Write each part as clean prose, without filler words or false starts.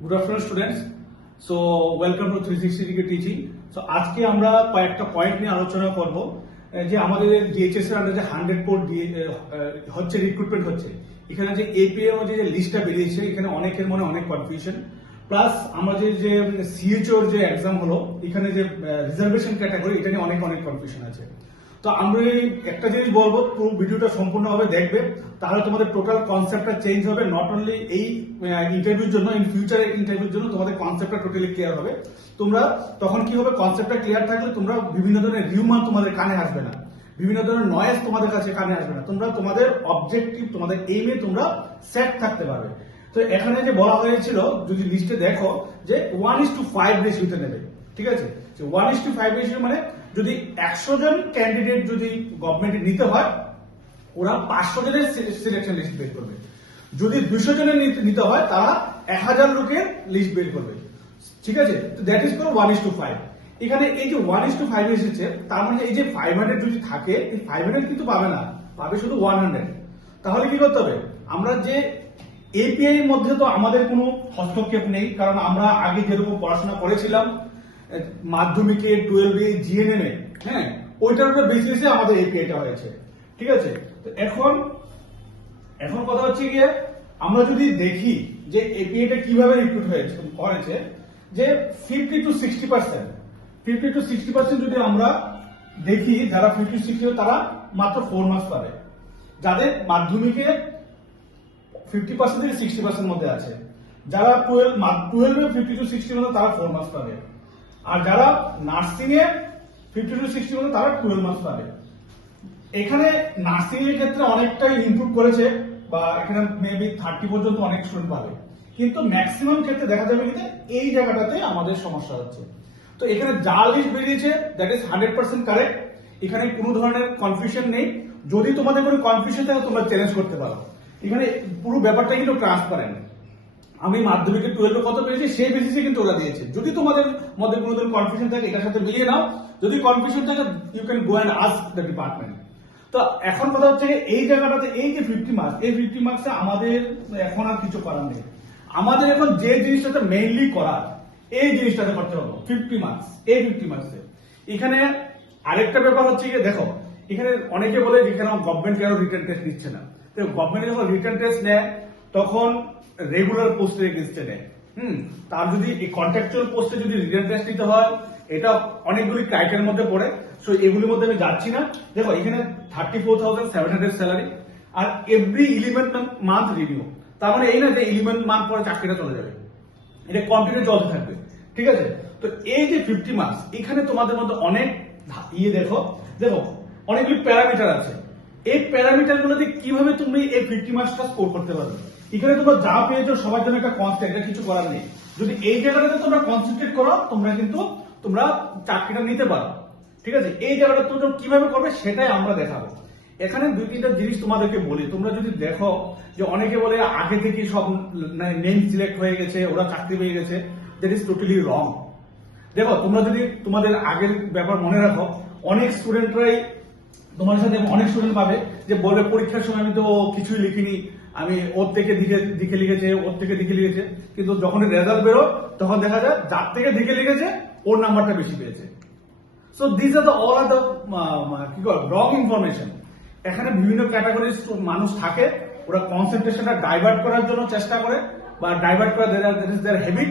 Good afternoon students. So welcome to 360 degree teaching. So আজকে আমরা কয়েকটা পয়েন্ট নিয়ে আলোচনা করব যে আমাদের ডিএইচএস এর আন্ডারে যে 100 কোড হচ্ছে, রিক্রুটমেন্ট হচ্ছে, এখানে যে এপিএ যে লিস্টটা বেরিয়েছে, এখানে অনেকের মনে অনেক কনফিউশন। প্লাস আমাদের যে সিএচওর যে এক্সাম হলো, এখানে যে রিজার্ভেশন ক্যাটাগরি, এটা নিয়ে অনেক অনেক কনফিউশন আছে। তো আমরা একটা জিনিস বলবো, পুরো ভিডিওটা সম্পূর্ণভাবে দেখবে, তাহলে তোমাদের টোটাল কনসেপ্টটা চেঞ্জ হবে। নট অনলি এই ইন্টারভিউর জন্য, ইন ফিউচার ইন্টারভিউর জন্য তোমাদের কনসেপ্টটা টোটালি ক্লিয়ার হবে। তোমরা তখন কি হবে, কনসেপ্টটা ক্লিয়ার থাকলে তোমরা বিভিন্ন ধরনের রিউমার তোমাদের কানে আসবে না, বিভিন্ন ধরনের নয়েজ তোমাদের কাছে কানে আসবে না, তোমরা তোমাদের অবজেক্টিভ, তোমাদের এইমে তোমরা সেট থাকতে পারবে। তো এখানে যে বলা হয়েছিল, যদি লিস্টে দেখো যে 1:5 রেশিওতে নেবে, ঠিক আছে? 1:5 রেশিও মানে যদি 100 জন ক্যান্ডিডেট যদি গভর্নমেন্টে নিতে হয়, ওরা 500 জনের সিলেকশন লিস্ট বের করবে। যদি 200 জনের নিতে হয়, তারা 1000 লোকের লিস্ট বের করবে, ঠিক আছে? তো দ্যাট ইজ কল 1:5। এখানে এই যে 1:5 এসেছে, তার মানে এই যে 500 যদি থাকে, এই 500 কিন্তু পাবে না, পাবে শুধু 100। তাহলে কি করতে হবে? আমরা যে এপিআই এর মধ্যে তো আমাদের কোনো হস্তক্ষেপ নেই, কারণ আমরা আগে যেরকম পড়াশোনা করেছিলাম মাধ্যমিকে, 12-এ, জিএনএম এ, হ্যাঁ, ওইটার উপর বেসিসে আমাদের এপিআইটা হয়েছে, ঠিক আছে? তো এখন কথা হচ্ছে গিয়ে, আমরা যদি দেখি যে এপিআইটা কিভাবে রিক্রুট হয়েছে, যে 50-60% যদি আমরা দেখি, যারা 50-60 তারা মাত্র 4 মার্কস পাবে। যাদের মাধ্যমিকে 50% থেকে 60% মধ্যে আছে, যারা 12-এ 50-60 মধ্যে, তারা 4 মার্কস পাবে। আর যারা নার্সিং এ 50-60 মধ্যে, তারা 12 মার্কস পাবে। এখানে নার্সিং এর ক্ষেত্রে অনেকটাই ইমপ্রুভ করেছে, বা এখানে মেবি 30 পর্যন্ত অনেক স্টুডেন্ট পাবে, কিন্তু ম্যাক্সিমাম ক্ষেত্রে দেখা যাবে কিন্তু এই জায়গাটাতে আমাদের সমস্যা হচ্ছে। তো এখানে যা লিস্ট বেরিয়েছে, দ্যাট ইজ 100% কারেক্ট। এখানে কোনো ধরনের কনফিউশন নেই। যদি তোমাদের কোনো কনফিউশন থাকে, তোমরা চ্যালেঞ্জ করতে পারো। এখানে পুরো ব্যাপারটা কিন্তু ট্রান্সপারেন্ট। আমি মাধ্যমিকে 12-এ কত পেয়েছি সেই বেসিসে কিন্তু ওরা দিয়েছে। যদি তোমাদের মধ্যে কোনো ধরনের কনফিউশন থাকে, এটার সাথে মিলিয়ে নাও। যদি কনফিউশন থাকে, you can go and ask the department. তো এখন কথা হচ্ছে, এই জায়গাটাতে এই যে 50 মার্কস, এই 50 মার্কসে আমাদের এখন আর কিছু করার নেই। আমাদের এখন যে জিনিসটাতে মেইনলি করার, এই জিনিসটাতে করতে হবে 50 মার্কস। এই 50 মার্কসে এখানে আরেকটা ব্যাপার হচ্ছে গিয়ে, দেখো এখানে অনেকে বলে যে কেন গভর্নমেন্ট কেন রিটেন টেস্ট নিচ্ছে না। গভর্নমেন্ট যখন রিটেন টেস্ট নেয়, তখন রেগুলার পোস্টে এগেইনস্টে নেয়। তার যদি এই কন্ট্রাকচুয়াল পোস্টে যদি রিটেন টেস্ট নিতে হয়, এটা অনেকগুলি ক্রাইটেরিয়ার মধ্যে পড়ে। সো এগুলির মধ্যে আমি যাচ্ছি না। দেখো এখানে 34,700 স্যালারি, আর এভরি 11 মান্থ রিনিউ। তার মানে এই না যে 11 মান্থ পরে চাকরিটা চলে যাবে, এটা কন্টিনিউ চলতে থাকবে, ঠিক আছে? তো এই যে 50 মার্কস, এখানে তোমাদের মধ্যে অনেক দেখো অনেকগুলি প্যারামিটার আছে। এই প্যারামিটার গুলোতে কিভাবে তুমি এই 50 মার্কসটা স্কোর করতে পারবে। এখানে তোমরা যা পেয়েছো সবার জন্য একটা কনস্ট্যান্ট, এটা কিছু করার নেই। যদি এই জায়গাটাতে তোমরা কনসেন্ট্রেট করো, তোমরা চাকরিটা নিতে পারো, ঠিক আছে? এই জায়গাটা তোমরা কিভাবে করবে সেটাই আমরা দেখাবো। এখানে 2-3টা জিনিস তোমাদেরকে বলি। তোমরা যদি দেখো যে অনেকে বলে আগে থেকে সব নেম সিলেক্ট হয়ে গেছে, ওরা চাকরি পেয়ে গেছে, দ্যাট ইজ টোটালি রং। দেখো তোমরা যদি তোমাদের আগের ব্যাপার মনে রাখো, অনেক স্টুডেন্টরাই তোমার সাথে অনেক স্টুডেন্ট পাবে যে বলবে পরীক্ষার সময় আমি তো কিছুই লিখিনি, আমি ওর থেকে দিকে লিখেছে, ওর থেকে দিকে লিখেছে, কিন্তু যখন রেজাল্ট বেরো তখন দেখা যায় যার থেকে দিকে লিখেছে ওর নাম্বারটা বেশি পেয়েছে। So this are the all are the wrong information. এখানে বিভিন্ন ক্যাটাগরির মানুষ থাকে, ওরা কনসেন্ট্রেশনটা ডাইভার্ট করার জন্য চেষ্টা করে, বা ডাইভার্ট করা দেয়ার হ্যাবিট।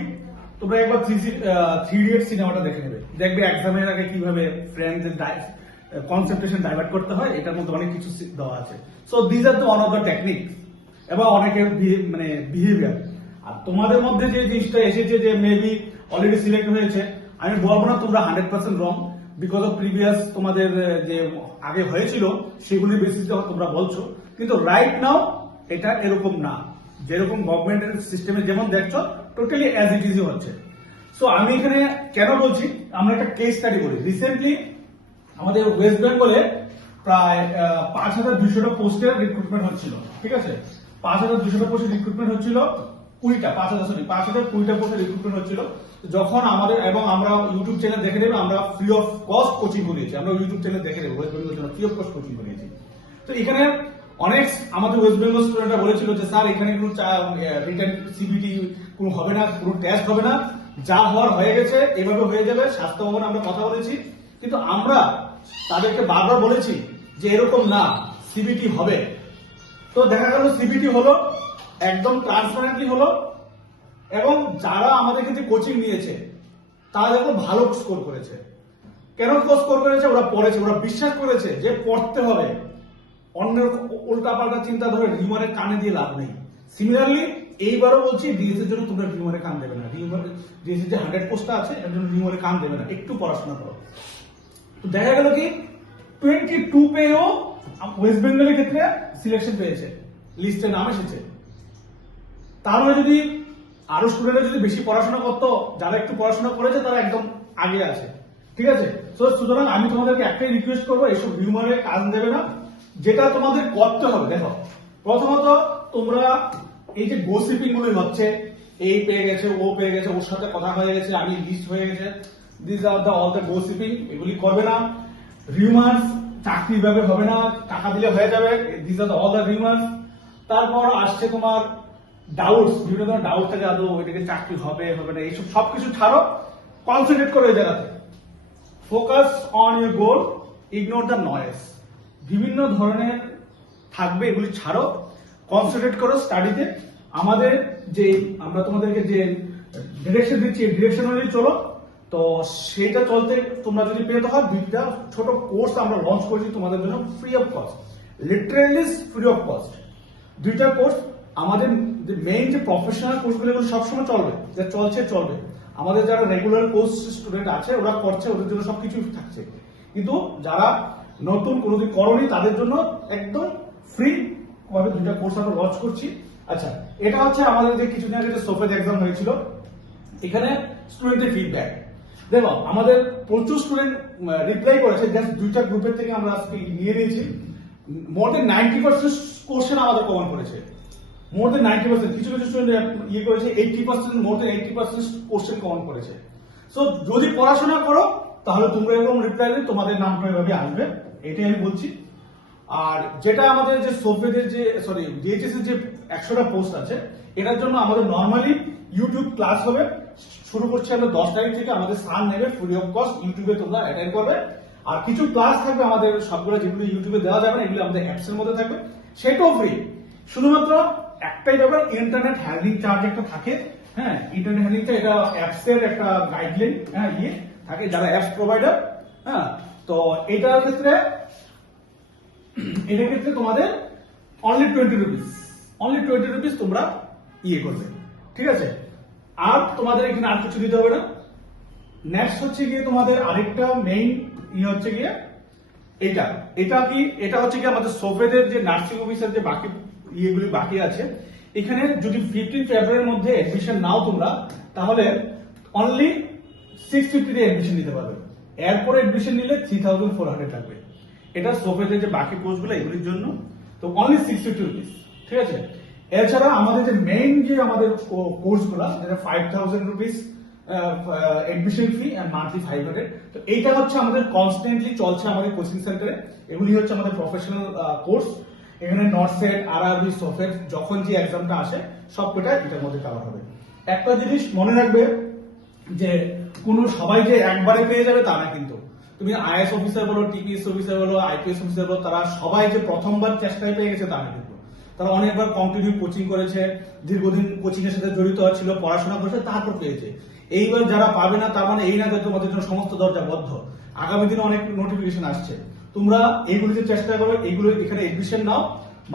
তোমরা একবার 3 ইডিয়টস সিনেমাটা দেখে নেবে, দেখবে এক্সামের আগে কিভাবে ফ্রেন্ডদের কনসেন্ট্রেশন ডাইভার্ট করতে হয়, এটার মধ্যে অনেক কিছু দেওয়া আছে। So this are the one of the technique, এবং অনেকের বিহেভিয়ার। আর তোমাদের মধ্যে যে জিনিসটা এসেছে যে মেবি অলরেডি সিলেক্ট হয়েছে, আমি বলবো না তোমরা 100% রং, বিকজ অফ প্রিভিয়াস তোমাদের যে আগে হয়েছিল সেগুলির বেসিসে তোমরা বলছো, কিন্তু রাইট নাও এটা এরকম না। যেরকম গভর্নমেন্টের সিস্টেমে যেমন দেখছো, টোটালি অ্যাজ ইট ইজ হচ্ছে। সো আমি এখানে কেন বলছি, আমরা একটা কেস স্টাডি করি। রিসেন্টলি আমাদের ওয়েস্ট বেঙ্গলে প্রায় 5,200টা পোস্টের রিক্রুটমেন্ট হচ্ছিল, ঠিক আছে? 5,200টা পোস্টের রিক্রুটমেন্ট হচ্ছিল, 5,020টা পোস্টের রিক্রুটমেন্ট হচ্ছিল। যখন আমাদের, এবং আমরা ইউটিউব চ্যানেল দেখে নেবে, আমরা ফ্রি অফ কস্ট কোচিং করিয়েছি, আমরা ইউটিউব চ্যানেল দেখে নেবো, ওয়েস্ট বেঙ্গলের জন্য ফ্রি অফ কস্ট কোচিং করিয়েছি। তো এখানে অনেক আমাদের ওয়েস্ট বেঙ্গল স্টুডেন্টরা বলেছিল যে স্যার এখানে কোনো রিটার্ন সিবিটি কোনো হবে না, কোনো টেস্ট হবে না, যা হওয়ার হয়ে গেছে, এভাবে হয়ে যাবে। স্বাস্থ্য ভবনে আমরা কথা বলেছি, কিন্তু আমরা তাদেরকে বারবার বলেছি যে এরকম না, সিবিটি হবে। তো দেখা গেল সিবিটি হলো, একদম ট্রান্সপারেন্টলি হলো, এবং যারা আমাদের কাছে কোচিং নিয়েছে তারা দেখো ভালো স্কোর করেছে। কেন স্কোর করেছে? ওরা পড়েছে, ওরা বিশ্বাস করেছে যে পড়তে হবে, অন্যের উল্টা পাল্টা চিন্তা ধরে রিউমারের কানে দিয়ে লাভ নেই। সিমিলারলি এইবারও বলছি, ডিএস এর জন্য তোমরা রিউমারে কান দেবে না। ডিএস এর যে 100 পোস্টটা আছে এর জন্য রিউমারে কান দেবে না, একটু পড়াশোনা করো। তো দেখা গেল কি 22 পেয়েও ওয়েস্ট বেঙ্গলের ক্ষেত্রে সিলেকশন পেয়েছে, লিস্টে নাম এসেছে। তাহলে যদি আরো স্টুডেন্টরা যদি বেশি পড়াশোনা করতো, যারা একটু পড়াশোনা করেছে তারা একদম আগে আছে, ঠিক আছে? তো সুতরাং আমি তোমাদেরকে একটাই রিকোয়েস্ট করবো, এইসব রিউমারে কান দেবে না। যেটা তোমাদের করতে হবে, দেখো প্রথমত তোমরা এই যে গসিপিং গুলো হচ্ছে, এই পেয়ে গেছে, ও পেয়ে গেছে, ওর সাথে কথা হয়ে গেছে, আমি লিস্ট হয়ে গেছে, this are the all the gossiping, এগুলি করবে না। রিউমার্স চাকরি ভাবে হবে না, টাকা দিলে হয়ে যাবে, this are the all the rumours. তারপর আসছে তোমার ডাউটস, বিভিন্ন ধরনের ডাউট থাকে, আদৌ ওইটাকে চাকরি হবে হবে না, এইসব সবকিছু ছাড়ো, কনসেন্ট্রেট করো এই জায়গাতে, focus on your goal, ignore the noise. বিভিন্ন ধরনের থাকবে, এগুলি ছাড়ো, কনসেন্ট্রেট করো স্টাডিতে। আমাদের যে আমরা তোমাদেরকে যে ডিরেকশন দিচ্ছি, ডিরেকশন অনুযায়ী চলো। তো সেটা চলতে তোমরা যদি পেতে হয়, 2টা ছোট কোর্স আমরা লঞ্চ করেছি তোমাদের জন্য free of cost, literally free of cost. 2টা কোর্স আমাদের মেইন যে প্রফেশনাল কোর্সগুলো এগুলো সবসময় চলবে, যা চলছে চলবে। আমাদের যারা রেগুলার কোর্স স্টুডেন্ট আছে ওরা করছে, ওদের জন্য সবকিছু থাকছে। কিন্তু যারা নতুন কোনোদিন করনি তাদের জন্য একদম ফ্রি ভাবে 2টা কোর্স আমরা লঞ্চ করছি। আচ্ছা, এটা হচ্ছে আমাদের যে কিছুদিন আগে সোফেজ এক্সাম হয়েছিল, এখানে স্টুডেন্টের ফিডব্যাক দেখো, আমাদের প্রচুর স্টুডেন্ট রিপ্লাই করেছে। জাস্ট 2টা গ্রুপের থেকে আমরা আজকে নিয়ে নিয়েছি, মোর দেন 90% কোশ্চেন আমাদের কমন করেছে, মোর দেন 90%। কিছু কিছু স্টুডেন্ট ইয়ে করেছে 80%, মোর দেন 80% কোশ্চেন কমন করেছে। সো যদি পড়াশোনা করো তাহলে তোমরা এরকম রিপ্লাই দিলে তোমাদের নামটা এভাবে আসবে, এটাই আমি বলছি। আর যেটা আমাদের যে সোফেদের যে ডিএইচএস এর যে 100টা পোস্ট আছে, এটার জন্য আমাদের নর্মালি ইউটিউব ক্লাস হবে, শুরু করছে আমরা 10 তারিখ থেকে। আমাদের সান নেবে ফ্রি অফ কস্ট, ইউটিউবে তোমরা অ্যাটেন্ড করবে। আর কিছু ক্লাস থাকবে আমাদের সবগুলো, যেগুলো ইউটিউবে দেওয়া যাবে না, এগুলো আমাদের অ্যাপস এর মধ্যে থাকবে, সেটাও ফ্রি। শুধুমাত্র একটাই ব্যাপার, ইন্টারনেট হ্যান্ডলিং চার্জ একটা থাকে। হ্যাঁ, ইন্টারনেট হ্যান্ডলিংটা এটা অ্যাপস এর একটা গাইডলাইন, হ্যাঁ, ইয়ে থাকে যারা অ্যাপস প্রোভাইডার। হ্যাঁ, তো এটার ক্ষেত্রে তোমাদের অনলি 20 রুপিস, অনলি 20 রুপিস তোমরা ইয়ে করবে, ঠিক আছে? আর তোমাদের এখানে আর কিছু দিতে হবে না। নেক্সট হচ্ছে গিয়ে তোমাদের আরেকটা মেইন ইয়ে হচ্ছে গিয়ে এটা হচ্ছে গিয়ে আমাদের সোফেদের যে নার্সিং অফিসার যে বাকি ইয়েগুলি বাকি আছে, এখানে যদি 15 ফেব্রুয়ারির মধ্যে এডমিশন নাও তোমরা, তাহলে অনলি 650 দিয়ে এডমিশন নিতে পারবে। এরপরে এডমিশন নিলে 3400 থাকবে। এটা সোফেদের যে বাকি কোর্সগুলো এগুলির জন্য, তো অনলি 650 রুপিস, ঠিক আছে? এছাড়া আমাদের যে মেইন যে আমাদের কোর্সগুলো, যেটা 5000 rupees admission fee and monthly 500, তো এইটা হচ্ছে আমাদের কনস্ট্যান্টলি চলছে আমাদের কোচিং সেন্টারে। এগুলি হচ্ছে আমাদের প্রফেশনাল কোর্স। এখানে নটসেট, আরআরবি, সোফেট যখন যে এক্সামটা আসে সবকটা এটার মধ্যে কভার হবে। একটা জিনিস মনে রাখবে যে কোনো সবাই যে একবারে পেয়ে যাবে তা না, কিন্তু তুমি আইএস অফিসার বলো, টিপিএস অফিসার বলো, আইপিএস অফিসার বলো, তারা সবাই যে প্রথমবার চেষ্টায় পেয়ে গেছে তা না, কিন্তু তারা অনেকবার কন্টিনিউ কোচিং করেছে, দীর্ঘদিন কোচিং এর সাথে জড়িত ছিল, পড়াশোনা করেছে, তারপর পেয়েছে। এইবার যারা পাবে না তার মানে এই না যে তোমাদের জন্য সমস্ত দরজা বদ্ধ। আগামী দিনে অনেক নোটিফিকেশন আসছে, তোমরা এইগুলিতে চেষ্টা করো, এইগুলো এখানে এডমিশন নাও,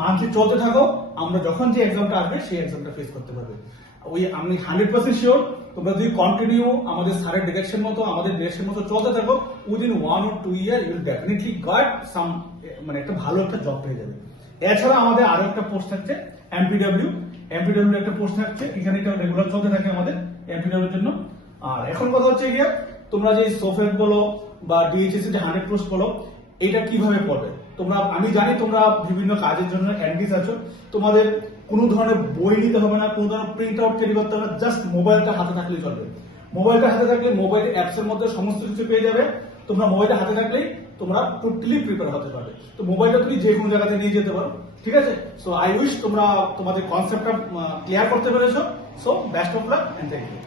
মান্থলি চলতে থাকো। আমরা যখন যে এক্সামটা আসবে সেই এক্সামটা ফেস করতে পারবে। আমি 100% শিওর, তোমরা যদি কন্টিনিউ আমাদের স্যারের ডিরেকশন মতো, আমাদের ডিরেকশন মতো চলতে থাকো, within 1 or 2 year you will definitely got some, মানে একটা ভালো একটা জব পেয়ে যাবে। এছাড়া আমাদের আরো একটা পোস্ট থাকছে এমপিডব্লিউ একটা পোস্ট থাকছে, এখানে এটা রেগুলার চলতে থাকে আমাদের এমপিডব্লিউর জন্য। আর এখন কথা হচ্ছে গিয়ে তোমরা যে সোফেট বলো বা ডিএইচএস যে 100 পোস্ট বলো, এটা কিভাবে পড়বে তোমরা? আমি জানি তোমরা বিভিন্ন কাজের জন্য এনগেজ আছো, তোমাদের কোনো ধরনের বই নিতে হবে না, কোনো ধরনের প্রিন্ট আউট ক্যারি করতে হবে না, জাস্ট মোবাইলটা হাতে থাকলেই চলবে। মোবাইলটা হাতে থাকলে মোবাইল অ্যাপস এর মধ্যে সমস্ত কিছু পেয়ে যাবে। তোমরা মোবাইলটা হাতে থাকলেই তোমরা টোটালি প্রিপেয়ার হতে পারবে। তো মোবাইলটা তুমি যে কোনো জায়গাতে নিয়ে যেতে পারো, ঠিক আছে? সো আই উইশ তোমরা তোমাদের কনসেপ্টটা ক্লিয়ার করতে পেরেছো। So best of luck and thank you.